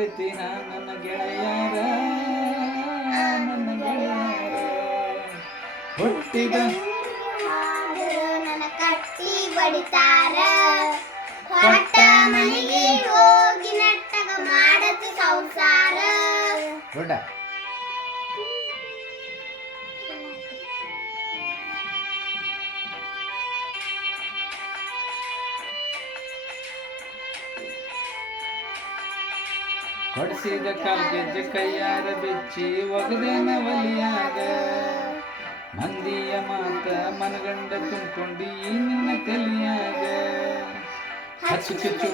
ಆಕೈತಿ ನನ್ನ ಗೆಳೆಯರ ನನ್ನ ಗೆಳೆಯರ ಹುಟ್ಟಿದ ನನ್ನ ಕಟ್ಟಿ ಬಡಿತಾರ ಹೊಟ್ಟ ಮನೆಗೆ ಹೋಗಿ ನಟ್ಟಗ ಮಾಡತು ಸಂಸಾರ ದೊಡ್ಡ ಹೊಡಿಸಿದ ಕಾಲ್ಗೆಜ್ಜೆ ಕೈಯಾರ ಬೆಚ್ಚಿ ಒಗದೇನ ಒಲಿಯಾಗ ಮಂದಿಯ ಮಾತ ಮನಗಂಡ ತುಂಬಿಕೊಂಡು ಈ ನಿನ್ನ ತಲಿಯಾಗ ಹಚ್ಚು ಚುಚ್ಚು